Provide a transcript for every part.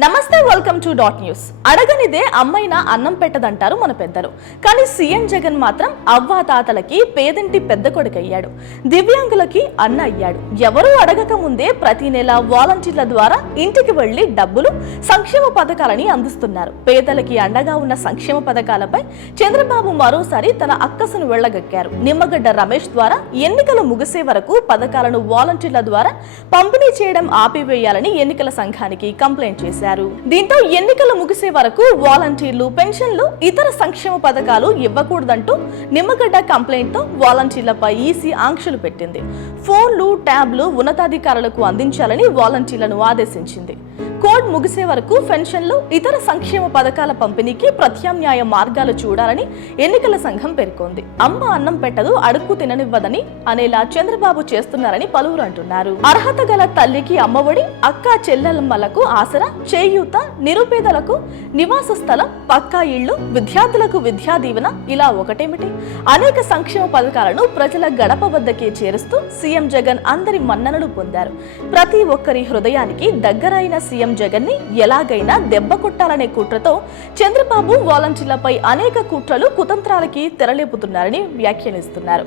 నమస్తే welcome to dot news అడగనిదే అమ్మైనా అన్నం పెట్టదంటారు మన పెద్దలు. కానీ సీఎం జగన్ మాత్రం అవ్వా తాతలకి పేదింటి పెద్ద కొడుకయ్యాడు. దివ్యాంగులకి అన్న అయ్యాడు. ఎవరూ అడగక ముందే ప్రతి నెల వాలంటీర్ల ద్వారా ఇంటికి వెళ్ళి డబ్బులు సంక్షేమ పథకాలని అందిస్తున్నారు. పేదలకి అండగా ఉన్న సంక్షేమ పథకాలపై చంద్రబాబు మరోసారి తన అక్కసును వెళ్ళగక్కారు నిమ్మగడ్డ రమేష్ ద్వారా ఎన్నికలు ముగిసే వరకు పథకాలను వాలంటీర్ల ద్వారా పంపిణీ చేయడం ఆపివేయాలని ఎన్నికల సంఘానికి కంప్లైంట్ చేశారు. దీంతో ఎన్నికలు ముగిసే వరకు వాలంటీర్లు పెన్షన్లు ఇతర సంక్షేమ పథకాలు ఇవ్వకూడదంటూ నిమ్మగడ్డ కంప్లైంట్తో వాలంటీర్లపై ఈసీ ఆంక్షలు పెట్టింది. ఫోన్లు ట్యాబ్లు ఉన్నతాధికారులకు అందించాలని వాలంటీర్లను ఆదేశించింది. ముగిసే వరకు పెన్షన్లు ఇతర సంక్షేమ పథకాల పంపిణీకి ప్రత్యామ్నాయ మార్గాలు చూడాలని ఎన్నికల సంఘం పేర్కొంది. అమ్మ అన్నం పెట్టదు అడుక్కు తిననివ్వదని అనేలా చంద్రబాబు చేస్తున్నారని పలువురు అంటున్నారు. అర్హత గల తల్లికి అమ్మఒడి అక్క చెల్లెమ్మలకు ఆసరా చేయూత నిరుపేదలకు నివాస స్థలం పక్కా ఇళ్ళు విద్యార్థులకు విద్యా దీవెన ఇలా ఒకటేమిటి? అనేక సంక్షేమ పథకాలను ప్రజల గడప వద్దకే చేరుస్తూ సీఎం జగన్ అందరి మన్ననలు పొందారు. ప్రతి ఒక్కరి హృదయానికి దగ్గరైన సీఎం జగన్ ని ఎలాగైనా దెబ్బ కొట్టాలనే కుట్రతో చంద్రబాబు వాలంటీర్లపై అనేక కుట్రలు కుతంత్రాలకి తెరలేపుతున్నారని వ్యాఖ్యానిస్తున్నారు.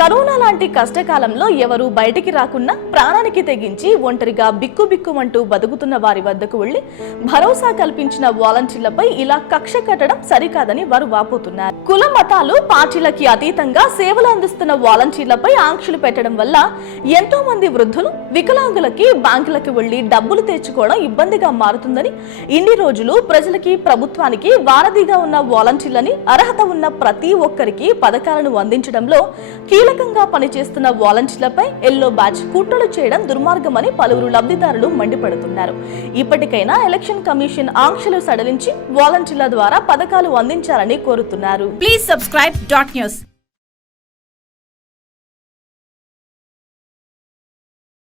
కరోనా లాంటి కష్టకాలంలో ఎవరు బయటికి రాకున్నా ప్రాణానికి తెగించి ఒంటరిగా బిక్కుబిక్కుమంటూ బతుకుతున్న వారి వద్దకు వెళ్ళి భరోసా కల్పించిన వాలంటీర్లపై ఇలా కక్ష కట్టడం సరికాదని వారు వాపోతున్నారు. కుల మతాలు పార్టీలకి అతీతంగా సేవలు అందిస్తున్న వాలంటీర్లపై ఆంక్షలు పెట్టడం వల్ల ఎంతో మంది వృద్ధులు వికలాంగులకి బ్యాంకులకు వెళ్ళి డబ్బులు తెచ్చుకోవడం ఇబ్బందిగా మారుతుందని ఇన్ని రోజులు ప్రజలకి ప్రభుత్వానికి వారధిగా ఉన్న వాలంటీర్లని అర్హత ఉన్న ప్రతి ఒక్కరికి పథకాలను అందించడంలో కీలకంగా పనిచేస్తున్న వాలంటీర్లపై ఎల్లో బ్యాచ్ కుట్రలు చేయడం దుర్మార్గమని పలువురు లబ్ధిదారులు మండిపడుతున్నారు. ఇప్పటికైనా ఎలక్షన్ కమిషన్ ఆంక్షలు సడలించి వాలంటీర్ల ద్వారా పథకాలు అందించాలని కోరుతున్నారు. Please subscribe dot news